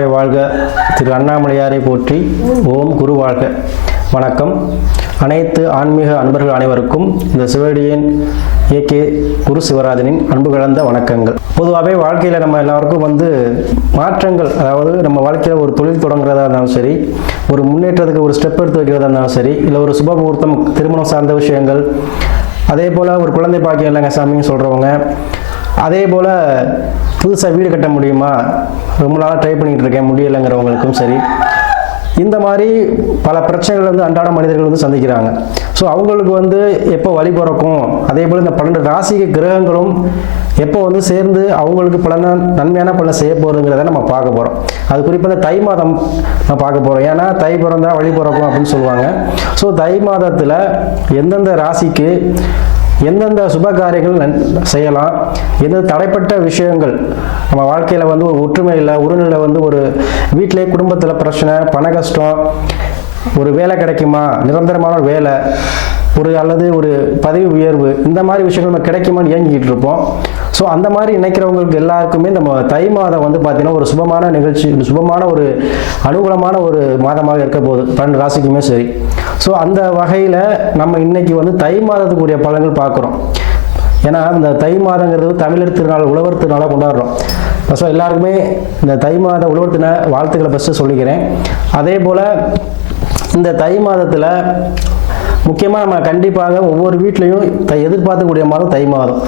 வாழ்க வாழ்க. திரு அண்ணாமலையாரை போற்றி. ஓம் குரு வாழ்க. வணக்கம். அனைத்து ஆன்மீக அன்பர்கள் அனைவருக்கும் இந்த சிவடியின் ஏகே குரு சிவராஜனின் அன்பு கலந்த வணக்கங்கள். பொதுவாகவே வாழ்க்கையில் நம்ம எல்லாருக்கும் மாற்றங்கள், அதாவது நம்ம வாழ்க்கையில் ஒரு தொழில் தொடங்குறதா இருந்தாலும் சரி, ஒரு முன்னேற்றத்துக்கு ஒரு ஸ்டெப் எடுத்து வைக்கிறதா இருந்தாலும் சரி, இல்லை ஒரு சுப முகூர்த்தம், திருமணம் சார்ந்த விஷயங்கள், அதே போல் ஒரு குழந்தை பாக்கியம் இல்லைங்க சாமின்னு சொல்கிறவங்க, அதே போல் புதுசாக வீடு கட்ட முடியுமா, ரொம்ப நாளாக ட்ரை பண்ணிகிட்டு இருக்கேன் முடியலைங்கிறவங்களுக்கும் சரி, இந்த மாதிரி பல பிரச்சனைகள் அன்றாட மனிதர்கள் சந்திக்கிறாங்க. ஸோ அவங்களுக்கு எப்போ வழி பிறக்கும், அதே போல் இந்த 12 ராசிக்கு கிரகங்களும் எப்போ சேர்ந்து அவங்களுக்கு நன்மையான பலனை செய்ய போகிறதுங்கிறத நம்ம பார்க்க போகிறோம். அது குறிப்பாக தை மாதம் நம்ம பார்க்க போகிறோம். ஏன்னா தை பிறந்தா வழி பிறக்கும் அப்படின்னு சொல்லுவாங்க. ஸோ தை மாதத்தில் எந்தெந்த ராசிக்கு எந்தெந்த சுப காரியங்கள் செய்யலாம், எந்த தடைப்பட்ட விஷயங்கள் நம்ம வாழ்க்கையில் ஒரு ஒற்றுமை இல்லை, உறநிலை ஒரு வீட்டிலே குடும்பத்தில் பிரச்சனை, பண கஷ்டம், ஒரு வேலை கிடைக்குமா, நிரந்தரமான வேலை, அல்லது ஒரு பதவி உயர்வு, இந்த மாதிரி விஷயங்கள் நம்ம கிடைக்குமான்னு ஏங்கிக்கிட்டு இருப்போம். ஸோ அந்த மாதிரி நினைக்கிறவங்களுக்கு எல்லாருக்குமே நம்ம தை மாதம் பார்த்தீங்கன்னா ஒரு சுபமான நிகழ்ச்சி, சுபமான ஒரு அனுகூலமான ஒரு மாதமாக இருக்க போகுது 12 ராசிக்குமே சரி. ஸோ அந்த வகையில் நம்ம இன்னைக்கு தை மாதத்துக்குரிய பலன்கள் பார்க்குறோம். ஏன்னா இந்த தை மாதங்கிறது தமிழர் திருநாள், உழவர் திருநாளாக கொண்டாடுறோம். ஸோ எல்லாருக்குமே இந்த தை மாத உழவர் திருநாள் வாழ்த்துக்களை ஃபஸ்ட்டு சொல்லிக்கிறேன். அதே போல் இந்த தை மாதத்தில் முக்கியமாக நம்ம கண்டிப்பாக ஒவ்வொரு வீட்லேயும் எதிர்பார்க்கக்கூடிய மாதம் தை மாதம்.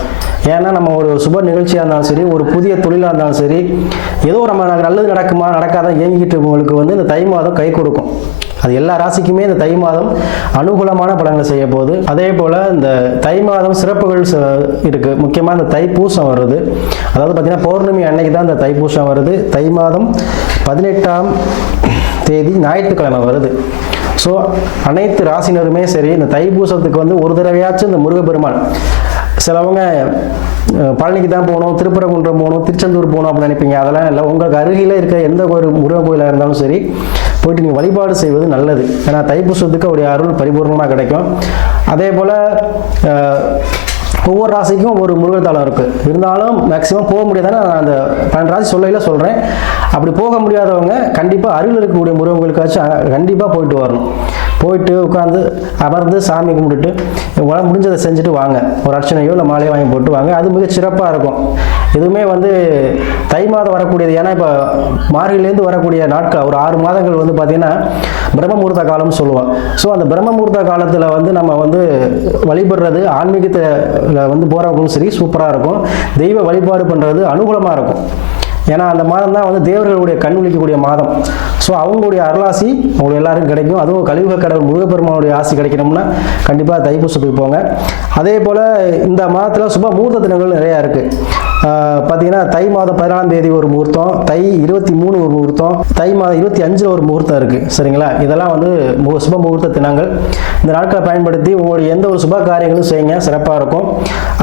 ஏன்னா நம்ம ஒரு சுப நிகழ்ச்சியாக இருந்தாலும் சரி, ஒரு புதிய தொழிலாக இருந்தாலும் சரி, ஏதோ நம்ம நல்லது நடக்குமா நடக்காத ஏங்கிட்டு இருக்கவங்களுக்கு இந்த தை மாதம் கை கொடுக்கும். அது எல்லா ராசிக்குமே இந்த தை மாதம் அனுகூலமான பலன்களை செய்ய போகுது. அதே போல் இந்த தை மாதம் சிறப்புகள் இருக்குது. முக்கியமாக இந்த தைப்பூசம் வருது. அதாவது பார்த்திங்கன்னா பௌர்ணமி அன்னைக்கு தான் இந்த தைப்பூசம் வருது. தை மாதம் 18ஆம் தேதி ஞாயிற்றுக்கிழமை வருது. ஸோ அனைத்து ராசினருமே சரி இந்த தைப்பூசத்துக்கு ஒரு தடவையாச்சும் இந்த முருகப்பெருமான், சிலவங்க பழனிக்கு தான் போகணும், திருப்பரங்குன்றம் போகணும், திருச்செந்தூர் போகணும் அப்படின்னு நினைப்பீங்க. அதெல்லாம் இல்லை. உங்களுக்கு அருகில் இருக்க எந்த ஒரு முருகன் கோயிலாக இருந்தாலும் சரி போயிட்டு நீங்கள் வழிபாடு செய்வது நல்லது. ஏன்னா தைப்பூசத்துக்கு அவருடைய அருள் பரிபூர்ணமாக கிடைக்கும். அதே போல் ஒவ்வொரு ராசிக்கும் ஒரு முருகர் தலம் இருக்குது. இருந்தாலும் மேக்சிமம் போக முடியாதானே அந்த 12 ராசி சொல்லையில் சொல்கிறேன். அப்படி போக முடியாதவங்க கண்டிப்பாக அருகில் இருக்கக்கூடிய முருகங்களுக்காச்சும் கண்டிப்பாக போயிட்டு வரணும். போயிட்டு உட்காந்து அமர்ந்து சாமி கும்பிட்டுட்டு உங்களால் முடிஞ்சதை செஞ்சுட்டு வாங்க. ஒரு அர்ச்சனையோ இல்லை மாலையோ வாங்கி போட்டு வாங்க. அது மிக சிறப்பாக இருக்கும். எதுவுமே தை மாதம் வரக்கூடியது. ஏன்னா இப்போ மார்கழிலேருந்து வரக்கூடிய நாட்கள் ஒரு 6 மாதங்கள் பார்த்தீங்கன்னா பிரம்ம முகூர்த்த காலம்னு சொல்லுவோம். ஸோ அந்த பிரம்ம முகூர்த்த காலத்தில் நம்ம வழிபடுறது ஆன்மீகத்தில் போகிறவங்களும் சரி சூப்பராக இருக்கும். தெய்வ வழிபாடு பண்ணுறது அனுகூலமாக இருக்கும். ஏன்னா அந்த மாதம் தான் தேவர்களுடைய கண் விழிக்கக்கூடிய மாதம். ஸோ அவங்களுடைய அருளாசி அவங்களுக்கு எல்லாருக்கும் கிடைக்கும். அதுவும் கலியுக கடவுள் முருகப்பெருமானுடைய ஆசி கிடைக்கணும்னா கண்டிப்பாக தைப்பூசத்துக்கு போங்க. அதே போல் இந்த மாதத்தில் சுப முகூர்த்த தினங்கள் நிறையா இருக்குது. பார்த்தீங்கன்னா தை மாதம் 14ஆம் தேதி ஒரு முகூர்த்தம், தை 23 ஒரு முகூர்த்தம், தை மாதம் 25 ஒரு முகூர்த்தம் இருக்குது. சரிங்களா? இதெல்லாம் சுப முகூர்த்த தினங்கள். இந்த நாட்களை பயன்படுத்தி உங்களுடைய எந்த ஒரு சுப காரியங்களும் செய்யுங்க, சிறப்பாக இருக்கும்.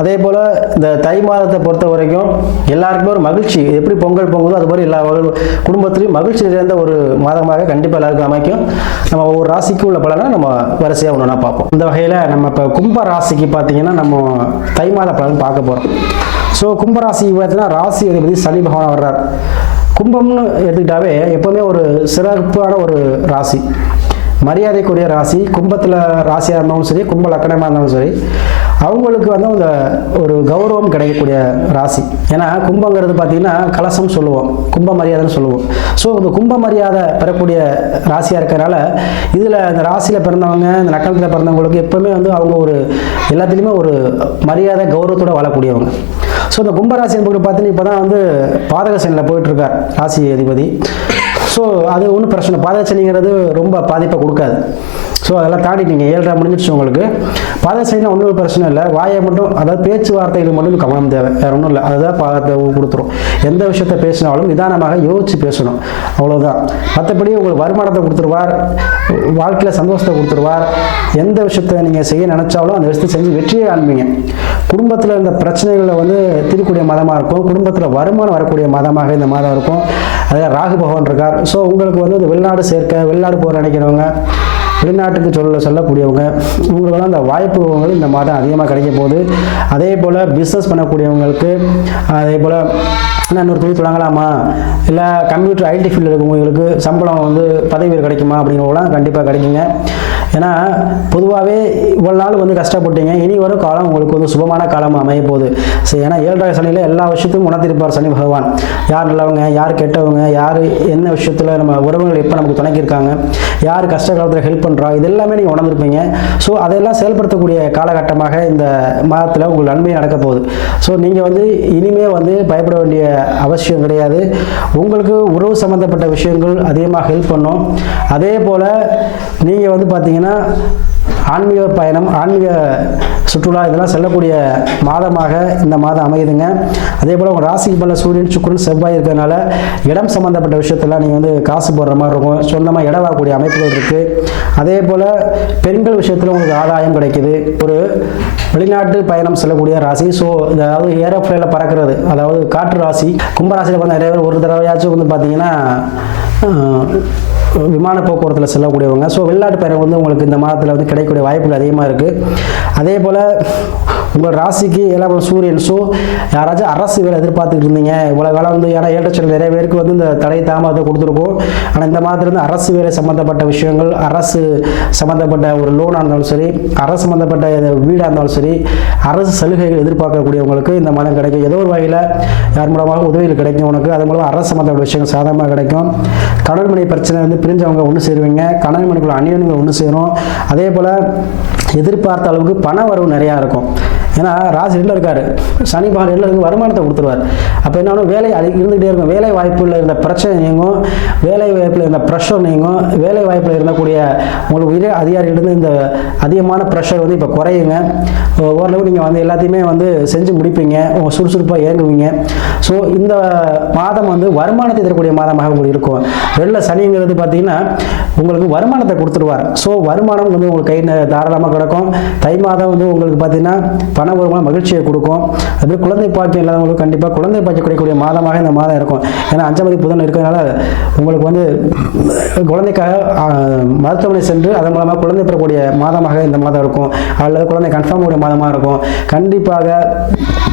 அதே போல் இந்த தை மாதத்தை பொறுத்த வரைக்கும் எல்லாருக்குமே ஒரு மகிழ்ச்சி, எப்படி பொங்கல் பொங்குதோ அது மாதிரி எல்லா குடும்பத்திலையும் மகிழ்ச்சி நிறைந்த ஒரு மாதமாக கண்டிப்பாக எல்லாருக்கும் அமைக்கும். நம்ம ஒவ்வொரு ராசிக்கு உள்ள பலனை நம்ம வரிசையாக ஒன்றா பார்ப்போம். இந்த வகையில் நம்ம இப்போ கும்ப ராசிக்கு பார்த்தீங்கன்னா நம்ம தை மாத பலன் பார்க்க போகிறோம். ஸோ கும்பராசி பார்த்தீங்கன்னா ராசி அதிபதி சனி பகவான் வர்றார். கும்பம்னு எடுத்துக்கிட்டாவே எப்போவுமே ஒரு சிறப்பான ஒரு ராசி, மரியாதைக்குரிய ராசி. கும்பத்தில் ராசியாக இருந்தாலும் சரி, கும்ப லக்கணமாக இருந்தாலும் சரி, அவங்களுக்கு அந்த ஒரு கௌரவம் கிடைக்கக்கூடிய ராசி. ஏன்னா கும்பங்கிறது பார்த்தீங்கன்னா கலசம் சொல்லுவோம், கும்ப மரியாதைன்னு சொல்லுவோம். ஸோ இந்த கும்ப மரியாதை பெறக்கூடிய ராசியாக இருக்கிறனால இதில் இந்த ராசியில் பிறந்தவங்க, இந்த நக்கணத்தில் பிறந்தவங்களுக்கு எப்போவுமே அவங்க ஒரு எல்லாத்துலேயுமே ஒரு மரியாதை கௌரவத்தோடு வாழக்கூடியவங்க. ஸோ இந்த கும்பராசி என்பது பார்த்தீங்கன்னா இப்போ தான் பாதக சனியில் போயிட்டுருக்கார் ராசி அதிபதி. ஸோ அது ஒன்றும் பிரச்சனை, பாதக சனிங்கிறது ரொம்ப பாதிப்பை கொடுக்காது. ஸோ அதெல்லாம் தாண்டி நீங்கள் 7.5 முடிஞ்சிடுச்சு உங்களுக்கு. பாதக சனினா ஒன்றும் பிரச்சனை இல்லை. வாயை மட்டும், அதாவது பேச்சுவார்த்தைகள் மட்டும் கவனம் தேவை, வேறு ஒன்றும் இல்லை. அதுதான் பாதத்தை கொடுத்துரும். எந்த விஷயத்த பேசினாலும் நிதானமாக யோசித்து பேசணும், அவ்வளோதான். மற்றபடி உங்களுக்கு வருமானத்தை கொடுத்துருவார், வாழ்க்கையில் சந்தோஷத்தை கொடுத்துருவார். எந்த விஷயத்தை நீங்கள் செய்ய நினச்சாலும் அந்த விஷயத்தை செஞ்சு வெற்றியை காண்பீங்க. குடும்பத்தில் இருந்த பிரச்சனைகளை தீர்க்கக்கூடிய மாதமாக இருக்கும். குடும்பத்தில் வருமானம் வரக்கூடிய மாதமாக இந்த மாதம் இருக்கும். அதில் ராகு பகவான் இருக்கார். ஸோ உங்களுக்கு இந்த வெளிநாடு சேர்க்க, வெளிநாடு போக நினைக்கிறவங்க, வெளிநாட்டுக்கு செல்லக்கூடியவங்க இவங்களுக்கெல்லாம் அந்த வாய்ப்புகள் இந்த மாதம் அதிகமாக கிடைக்க போகுது. அதே போல் பிஸ்னஸ் பண்ணக்கூடியவங்களுக்கு, அதே போல் இன்னொரு தொழில் தொடங்கலாமா, இல்லை கம்ப்யூட்டர் ஐடி ஃபீல்டில் இருக்கவங்களுக்கு சம்பளம் வந்து பதவி கிடைக்குமா அப்படிங்கிறவங்களாம் கண்டிப்பாக கிடைக்குங்க. ஏன்னா பொதுவாகவே இவ்வளோ நாள் வந்து கஷ்டப்பட்டீங்க, இனி வரும் காலம் உங்களுக்கு வந்து சுபமான காலம் அமைய போகுது. சரி, ஏன்னா 7வது சனியில் எல்லா விஷயத்தையும் உணர்த்திருப்பார் சனி பகவான். யார் நல்லவங்க, யார் கெட்டவங்க, யார் என்ன விஷயத்தில் நம்ம உறவுகள் எப்போ நமக்கு துணைக்கிருக்காங்க, யார் கஷ்ட காலத்தில் ஹெல்ப் பண்ணுறா, இது எல்லாமே நீங்கள் உணர்ந்துருப்பீங்க. ஸோ அதெல்லாம் செயல்படுத்தக்கூடிய காலகட்டமாக இந்த மாதத்தில் உங்களுக்கு நன்மை நடக்க போகுது. ஸோ நீங்கள் வந்து இனிமேல் வந்து பயப்பட வேண்டிய அவசியம் கிடையாது. உங்களுக்கு உறவு சம்மந்தப்பட்ட விஷயங்கள் அதிகமாக ஹெல்ப் பண்ணும். அதே போல் நீங்கள் வந்து பார்த்தீங்கன்னா ஆன்மீக பயணம், ஆன்மீக சுற்றுலா இதெல்லாம் செல்லக்கூடிய மாதமாக இந்த மாதம் அமையுதுங்க. அதே போல் உங்கள் ராசிக்கு பல சூரியன், சுக்கிரன், செவ்வாய் இருக்கிறதுனால இடம் சம்மந்தப்பட்ட விஷயத்தெல்லாம் நீங்கள் வந்து காசு போடுற மாதிரி இருக்கும். சொந்தமாக இடம் வாங்கக்கூடிய அமைப்புகள் இருக்குது. அதே போல் பெண்கள் விஷயத்தில் உங்களுக்கு ஆதாயம் கிடைக்குது. ஒரு வெளிநாட்டு பயணம் செல்லக்கூடிய ராசி. ஸோ அதாவது ஏரோப்ளேனில் பறக்கிறது, அதாவது காற்று ராசி. கும்பராசியில் வந்து நிறைய பேர் ஒரு தடவையாச்சும் வந்து பார்த்தீங்கன்னா விமான போக்குவரத்தில் செல்லக்கூடியவங்க. ஸோ வெளிநாட்டு பயணம் வந்து உங்களுக்கு இந்த மாதத்தில் வந்து கிடைக்கக்கூடிய வாய்ப்புகள் அதிகமாக இருக்குது. அதே போல் உங்கள் ராசிக்கு 7வது சூரியன். ஸோ யாராச்சும் அரசு வேலை எதிர்பார்த்துட்டு இருந்தீங்க இவ்வளோ காலம் வந்து, ஏன்னா 7 லட்சம் நிறைய பேருக்கு வந்து இந்த தடை தாமதத்தை கொடுத்துருக்கோம். ஆனால் இந்த மாதத்துலேருந்து அரசு வேலை சம்மந்தப்பட்ட விஷயங்கள், அரசு சம்மந்தப்பட்ட ஒரு லோனாக இருந்தாலும் சரி, அரசு சம்மந்தப்பட்ட வீடாக இருந்தாலும் சரி, அரசு சலுகைகள் எதிர்பார்க்கக்கூடியவங்களுக்கு இந்த மாதம் கிடைக்கும். ஏதோ ஒரு வகையில் யார் மூலமாக உதவிகள் கிடைக்கும் உனக்கு. அது மூலமாக அரசு சம்மந்தப்பட்ட விஷயங்கள் சாதகமாக கிடைக்கும். கணவன் மனைவி பிரச்சனை வந்து பிரிஞ்சவங்க ஒன்று சேருவீங்க. கணவன் மனைவிக்குள்ள அந்நியன்கள் ஒன்று சேரும். அதே போல் எதிர்பார்த்த அளவுக்கு பண வரவு நிறையா இருக்கும். ஏன்னா ராசி எல்லாம் இருக்காரு, சனி பகவான் எல்லாம் இருக்கு, வருமானத்தை கொடுத்துருவார். அப்போ என்ன வேலை இருந்துகிட்டே இருக்கும். வேலை வாய்ப்பில் இருந்த பிரச்சனை நீங்கும், வேலை வாய்ப்பில் இருந்த ப்ரெஷர் நீங்கும். வேலை வாய்ப்பில் இருந்தக்கூடிய உங்களுக்கு உயர் அதிகாரிகளிருந்து இந்த அதிகமான ப்ரெஷர் வந்து இப்போ குறையுங்க. ஓரளவு நீங்கள் வந்து எல்லாத்தையுமே வந்து செஞ்சு முடிப்பீங்க, உங்கள் சுறுசுறுப்பாக இயங்குவீங்க. ஸோ இந்த மாதம் வந்து வருமானத்தை தரக்கூடிய மாதமாக உங்களுக்கு இருக்கும். வெளில சனிங்கிறது பார்த்தீங்கன்னா உங்களுக்கு வருமானத்தை கொடுத்துருவார். ஸோ வருமானம் வந்து உங்களுக்கு கை தாராளமாக கிடக்கும். தை மாதம் வந்து உங்களுக்கு பார்த்தீங்கன்னா பண வருமானம் மகிழ்ச்சியை கொடுக்கும். அதுமாதிரி குழந்தை பாக்கியம் இல்லாதவங்களுக்கு கண்டிப்பாக குழந்தை பாக்கியம் கிடைக்கக்கூடிய மாதமாக இந்த மாதம் இருக்கும். ஏன்னா 5வது புதன் இருக்கிறதுனால உங்களுக்கு வந்து குழந்தைக்காக மருத்துவமனை சென்று அதன் மூலமாக குழந்தை பெறக்கூடிய மாதமாக இந்த மாதம் இருக்கும். அல்லது குழந்தை கன்ஃபார்ம் கூடிய மாதமாக இருக்கும். கண்டிப்பாக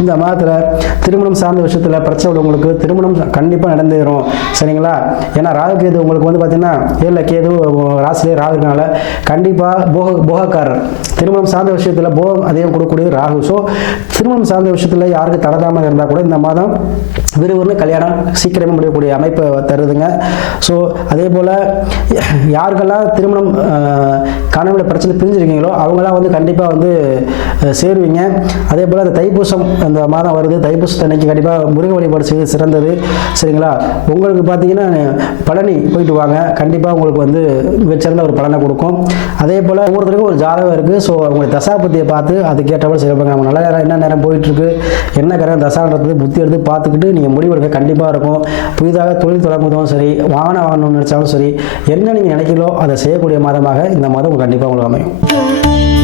இந்த மாதத்தில் திருமணம் சார்ந்த விஷயத்தில் பிரச்சனை உள்ளவங்களுக்கு திருமணம் கண்டிப்பாக நடந்துடும். சரிங்களா? ஏன்னா ராகு கேது உங்களுக்கு வந்து பார்த்தீங்கன்னா 7 கேது ராசிலே ராகுனால கண்டிப்பாக போகக்காரர் திருமணம் சார்ந்த விஷயத்தில் போகம் அதிகம் கொடுக்கக்கூடிய ராகு. ஸோ திருமணம் சார்ந்த விஷயத்தில் யாருக்கு தடதாமல் இருந்தால் கூட இந்த மாதம் விறுவிறுன்னு கல்யாணம் சீக்கிரமே முடியக்கூடிய அமைப்பை தருதுங்க. ஸோ அதே போல் யாருக்கெல்லாம் திருமணம் கனவுல பிரச்சனை பிரிஞ்சிருக்கீங்களோ அவங்களாம் வந்து கண்டிப்பாக வந்து சேருவீங்க. அதே போல் அந்த தைப்பூசம் அந்த மாதம் வருது. தைப்பூசத்தன்னைக்கு கண்டிப்பாக முருக வழிபாடு செய்து சிறந்தது. சரிங்களா? உங்களுக்கு பார்த்தீங்கன்னா பழனி போயிட்டு வாங்க, கண்டிப்பாக உங்களுக்கு வந்து மிகச்சிறந்த ஒரு பலனை கொடுக்கும். அதே போல் ஒவ்வொருத்தருக்கும் ஒரு ஜாதகம் இருக்குது. ஸோ உங்களுடைய தசாபத்தியை பார்த்து அதுக்கேற்றபடி சிறப்பாக நம்ம நல்ல நேரம் என்ன நேரம் போயிட்டுருக்கு, என்ன கரம் தசான்றது புத்தி எடுத்து பார்த்துக்கிட்டு நீங்கள் முடிவெடுக்க கண்டிப்பாக இருக்கும். புதிதாக தொழில் தொடங்குவதும் சரி, வாகனம் வாங்கணும்னு நினச்சாலும் சரி, என்ன நீங்கள் நினைக்கிறோ அதை செய்யக்கூடிய மாதமாக இந்த மாதம் கண்டிப்பாக உங்களுக்கு அமையும்.